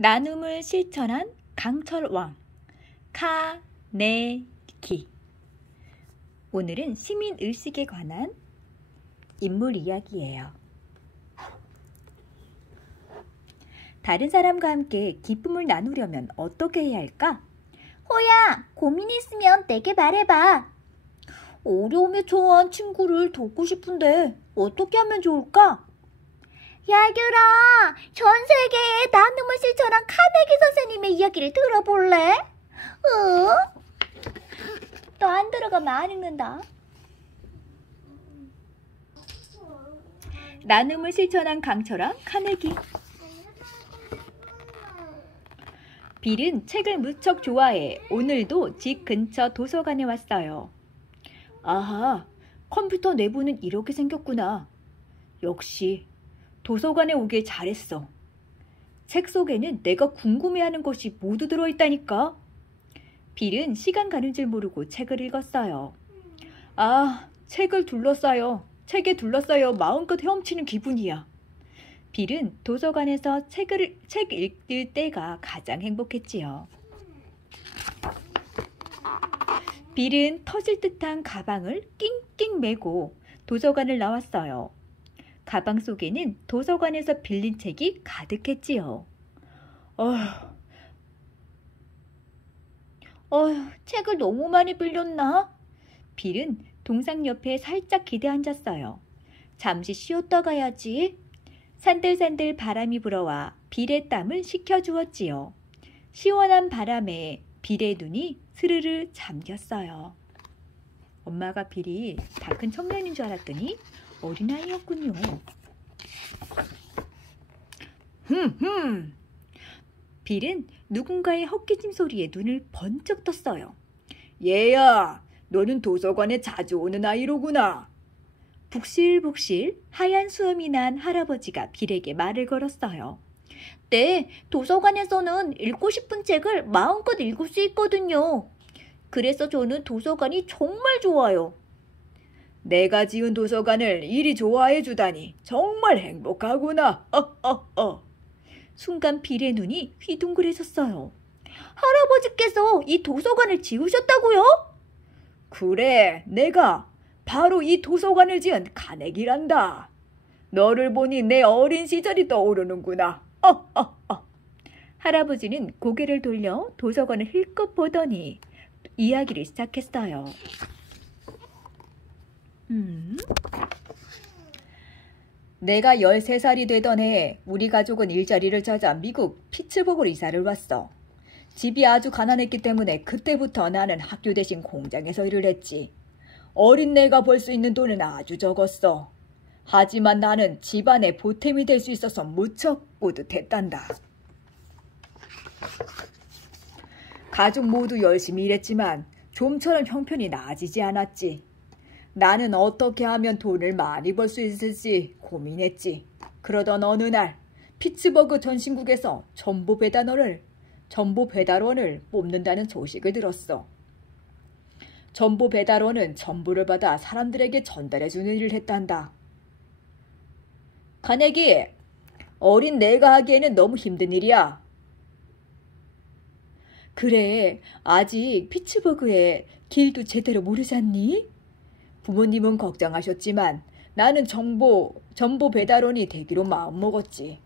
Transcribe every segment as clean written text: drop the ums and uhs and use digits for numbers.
나눔을 실천한 강철왕 카네기. 오늘은 시민의식에 관한 인물 이야기예요. 다른 사람과 함께 기쁨을 나누려면 어떻게 해야 할까? 호야, 고민 있으면 내게 말해봐. 어려움에 처한 친구를 돕고 싶은데 어떻게 하면 좋을까? 얘들아, 전 세계에 나눔을 실천한 카네기 선생님의 이야기를 들어볼래? 너 안 들어가면 안 읽는다. 나눔을 실천한 강철왕 카네기. 빌은 책을 무척 좋아해 오늘도 집 근처 도서관에 왔어요. 아하, 컴퓨터 내부는 이렇게 생겼구나. 역시 도서관에 오길 잘했어. 책 속에는 내가 궁금해하는 것이 모두 들어있다니까. 빌은 시간 가는 줄 모르고 책을 읽었어요. 아, 책에 둘러싸여 마음껏 헤엄치는 기분이야. 빌은 도서관에서 책 읽을 때가 가장 행복했지요. 빌은 터질 듯한 가방을 낑낑 메고 도서관을 나왔어요. 가방 속에는 도서관에서 빌린 책이 가득했지요. 책을 너무 많이 빌렸나? 빌은 동상 옆에 살짝 기대 앉았어요. 잠시 쉬었다 가야지. 산들산들 바람이 불어와 빌의 땀을 식혀주었지요. 시원한 바람에 빌의 눈이 스르르 잠겼어요. 엄마가 빌이 다 큰 청년인 줄 알았더니 어린아이였군요. 빌은 누군가의 헛기침 소리에 눈을 번쩍 떴어요. 얘야, 너는 도서관에 자주 오는 아이로구나. 북실북실 하얀 수염이 난 할아버지가 빌에게 말을 걸었어요. 네, 도서관에서는 읽고 싶은 책을 마음껏 읽을 수 있거든요. 그래서 저는 도서관이 정말 좋아요. 내가 지은 도서관을 이리 좋아해 주다니 정말 행복하구나. 순간 빌의 눈이 휘둥그레졌어요. 할아버지께서 이 도서관을 지으셨다고요? 그래, 내가 바로 이 도서관을 지은 카네기란다. 너를 보니 내 어린 시절이 떠오르는구나. 할아버지는 고개를 돌려 도서관을 힐끗 보더니 이야기를 시작했어요. 내가 13살이 되던 해 우리 가족은 일자리를 찾아 미국 피츠버그로 이사를 왔어. 집이 아주 가난했기 때문에 그때부터 나는 학교 대신 공장에서 일을 했지. 어린 내가 벌 수 있는 돈은 아주 적었어. 하지만 나는 집안의 보탬이 될 수 있어서 무척 뿌듯했단다. 가족 모두 열심히 일했지만 좀처럼 형편이 나아지지 않았지. 나는 어떻게 하면 돈을 많이 벌 수 있을지 고민했지. 그러던 어느 날 피츠버그 전신국에서 전보 배달원을 뽑는다는 소식을 들었어. 전보 배달원은 전보를 받아 사람들에게 전달해주는 일을 했단다. 카네기, 어린 내가 하기에는 너무 힘든 일이야. 그래, 아직 피츠버그의 길도 제대로 모르잖니? 부모님은 걱정하셨지만 나는 전보 배달원이 되기로 마음먹었지.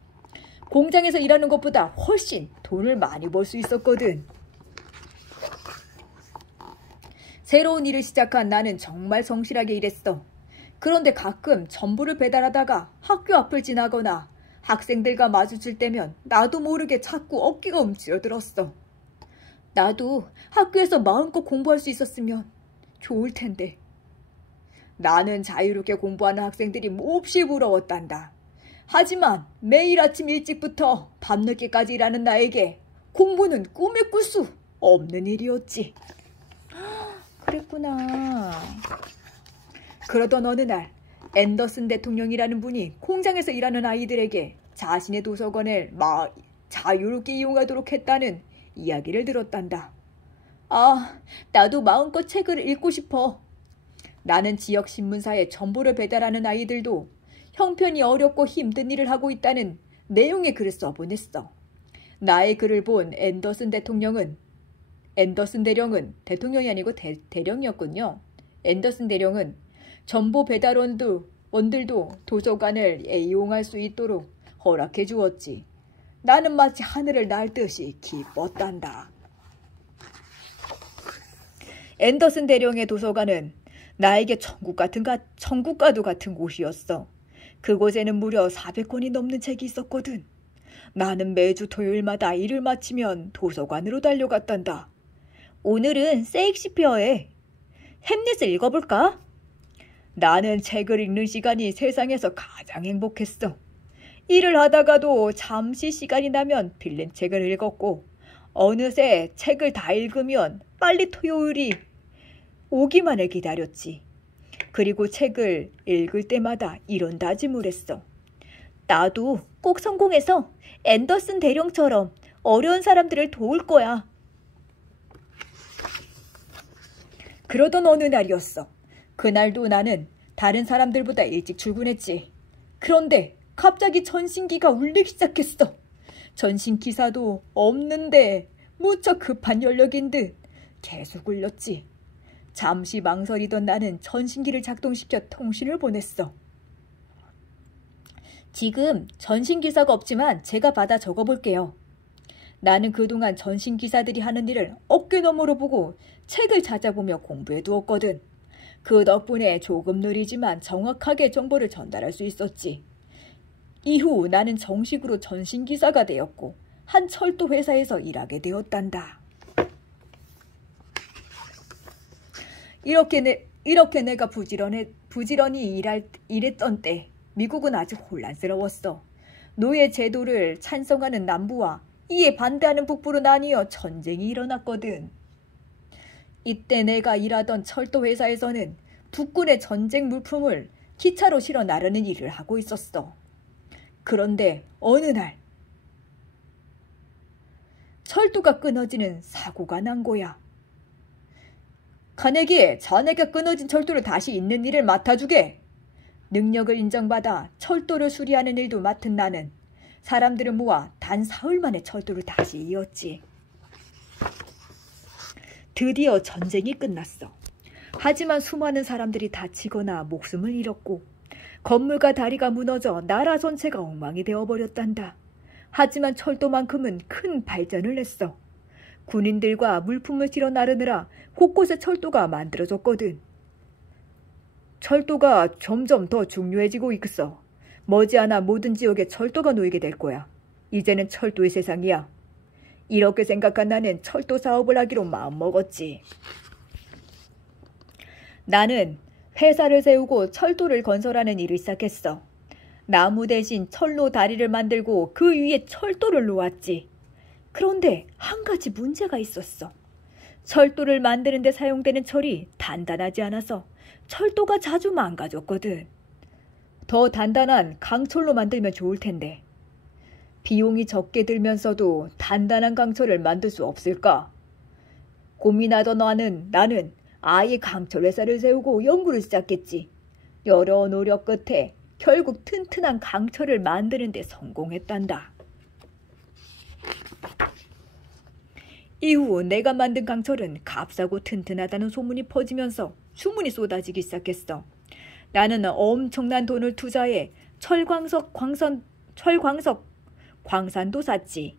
공장에서 일하는 것보다 훨씬 돈을 많이 벌 수 있었거든. 새로운 일을 시작한 나는 정말 성실하게 일했어. 그런데 가끔 전보를 배달하다가 학교 앞을 지나거나 학생들과 마주칠 때면 나도 모르게 자꾸 어깨가 움츠러들었어. 나도 학교에서 마음껏 공부할 수 있었으면 좋을 텐데. 나는 자유롭게 공부하는 학생들이 몹시 부러웠단다. 하지만 매일 아침 일찍부터 밤늦게까지 일하는 나에게 공부는 꿈에 꿀 수 없는 일이었지. 그랬구나. 그러던 어느 날 앤더슨 대통령이라는 분이 공장에서 일하는 아이들에게 자신의 도서관을 자유롭게 이용하도록 했다는 이야기를 들었단다. 아, 나도 마음껏 책을 읽고 싶어. 나는 지역 신문사에 전보를 배달하는 아이들도 형편이 어렵고 힘든 일을 하고 있다는 내용의 글을 써보냈어. 나의 글을 본 앤더슨 대령은 대통령이 아니고 대령이었군요. 앤더슨 대령은 정보 배달원들도 도서관을 이용할 수 있도록 허락해 주었지. 나는 마치 하늘을 날듯이 기뻤단다. 앤더슨 대령의 도서관은 나에게 천국과도 같은 곳이었어. 그곳에는 무려 400권이 넘는 책이 있었거든. 나는 매주 토요일마다 일을 마치면 도서관으로 달려갔단다. 오늘은 세익스피어의 햄릿을 읽어볼까? 나는 책을 읽는 시간이 세상에서 가장 행복했어. 일을 하다가도 잠시 시간이 나면 빌린 책을 읽었고 어느새 책을 다 읽으면 빨리 토요일이 오기만을 기다렸지. 그리고 책을 읽을 때마다 이런 다짐을 했어. 나도 꼭 성공해서 앤더슨 대령처럼 어려운 사람들을 도울 거야. 그러던 어느 날이었어. 그날도 나는 다른 사람들보다 일찍 출근했지. 그런데 갑자기 전신기가 울리기 시작했어. 전신기사도 없는데 무척 급한 연락인 듯 계속 울렸지. 잠시 망설이던 나는 전신기를 작동시켜 통신을 보냈어. 지금 전신기사가 없지만 제가 받아 적어볼게요. 나는 그동안 전신기사들이 하는 일을 어깨너머로 보고 책을 찾아보며 공부해두었거든. 그 덕분에 조금 느리지만 정확하게 정보를 전달할 수 있었지. 이후 나는 정식으로 전신기사가 되었고 한 철도 회사에서 일하게 되었단다. 이렇게 내가 부지런히 일했던 때 미국은 아주 혼란스러웠어. 노예 제도를 찬성하는 남부와 이에 반대하는 북부로 나뉘어 전쟁이 일어났거든. 이때 내가 일하던 철도 회사에서는 북군의 전쟁 물품을 기차로 실어 나르는 일을 하고 있었어. 그런데 어느 날 철도가 끊어지는 사고가 난 거야. 카네기, 자네가 끊어진 철도를 다시 잇는 일을 맡아주게. 능력을 인정받아 철도를 수리하는 일도 맡은 나는 사람들을 모아 단 사흘 만에 철도를 다시 이었지. 드디어 전쟁이 끝났어. 하지만 수많은 사람들이 다치거나 목숨을 잃었고 건물과 다리가 무너져 나라 전체가 엉망이 되어버렸단다. 하지만 철도만큼은 큰 발전을 했어. 군인들과 물품을 실어 나르느라 곳곳에 철도가 만들어졌거든. 철도가 점점 더 중요해지고 있어. 머지않아 모든 지역에 철도가 놓이게 될 거야. 이제는 철도의 세상이야. 이렇게 생각한 나는 철도 사업을 하기로 마음먹었지. 나는 회사를 세우고 철도를 건설하는 일을 시작했어. 나무 대신 철로 다리를 만들고 그 위에 철도를 놓았지. 그런데 한 가지 문제가 있었어. 철도를 만드는 데 사용되는 철이 단단하지 않아서 철도가 자주 망가졌거든. 더 단단한 강철로 만들면 좋을 텐데. 비용이 적게 들면서도 단단한 강철을 만들 수 없을까? 고민하던 나는 아예 강철 회사를 세우고 연구를 시작했지. 여러 노력 끝에 결국 튼튼한 강철을 만드는 데 성공했단다. 이후 내가 만든 강철은 값싸고 튼튼하다는 소문이 퍼지면서 주문이 쏟아지기 시작했어. 나는 엄청난 돈을 투자해 광산도 샀지.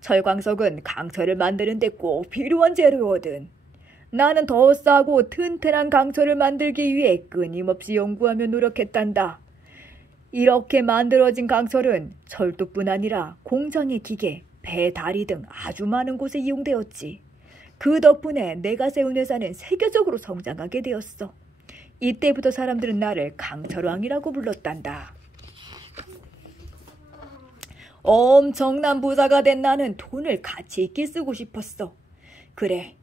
철광석은 강철을 만드는 데 꼭 필요한 재료거든. 나는 더 싸고 튼튼한 강철을 만들기 위해 끊임없이 연구하며 노력했단다. 이렇게 만들어진 강철은 철도뿐 아니라 공장의 기계, 배, 다리 등 아주 많은 곳에 이용되었지. 그 덕분에 내가 세운 회사는 세계적으로 성장하게 되었어. 이때부터 사람들은 나를 강철왕이라고 불렀단다. 엄청난 부자가 된 나는 돈을 가치 있게 쓰고 싶었어. 그래,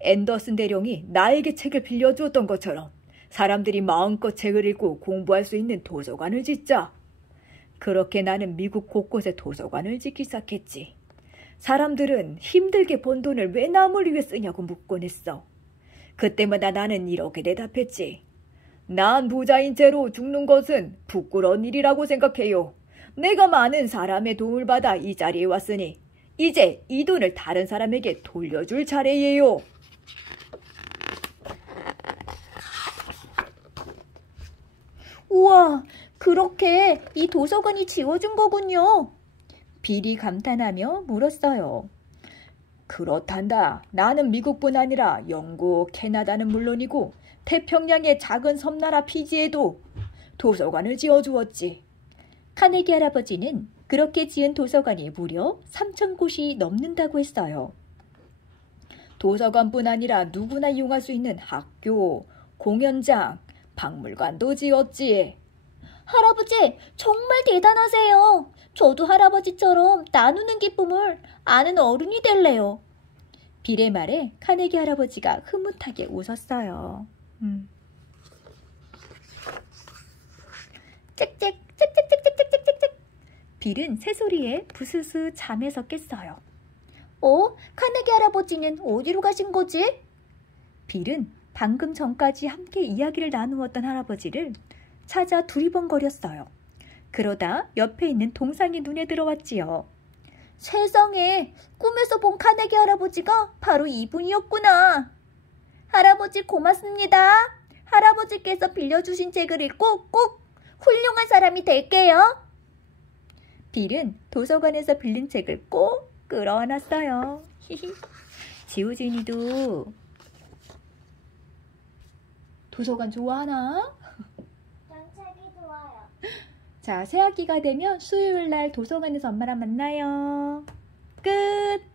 앤더슨 대령이 나에게 책을 빌려주었던 것처럼 사람들이 마음껏 책을 읽고 공부할 수 있는 도서관을 짓자. 그렇게 나는 미국 곳곳에 도서관을 짓기 시작했지. 사람들은 힘들게 번 돈을 왜 남을 위해 쓰냐고 묻곤 했어. 그때마다 나는 이렇게 대답했지. 난 부자인 채로 죽는 것은 부끄러운 일이라고 생각해요. 내가 많은 사람의 도움을 받아 이 자리에 왔으니 이제 이 돈을 다른 사람에게 돌려줄 차례예요. 우와, 그렇게 이 도서관이 지어준 거군요. 빌이 감탄하며 물었어요. 그렇단다. 나는 미국뿐 아니라 영국, 캐나다는 물론이고 태평양의 작은 섬나라 피지에도 도서관을 지어주었지. 카네기 할아버지는 그렇게 지은 도서관이 무려 3,000곳이 넘는다고 했어요. 도서관뿐 아니라 누구나 이용할 수 있는 학교, 공연장, 박물관도 지었지. 할아버지, 정말 대단하세요. 저도 할아버지처럼 나누는 기쁨을 아는 어른이 될래요. 빌의 말에 카네기 할아버지가 흐뭇하게 웃었어요. 짹짹, 짹짹짹짹짹짹. 빌은 새소리에 부스스 잠에서 깼어요. 카네기 할아버지는 어디로 가신 거지? 빌은 방금 전까지 함께 이야기를 나누었던 할아버지를 찾아 두리번거렸어요. 그러다 옆에 있는 동상이 눈에 들어왔지요. 세상에, 꿈에서 본 카네기 할아버지가 바로 이분이었구나. 할아버지 고맙습니다. 할아버지께서 빌려주신 책을 읽고 꼭 훌륭한 사람이 될게요. 빌은 도서관에서 빌린 책을 꼭 끌어안았어요. 지우진이도 도서관 좋아하나? 전 책이 좋아요. 자, 새학기가 되면 수요일 날 도서관에서 엄마랑 만나요. 끝!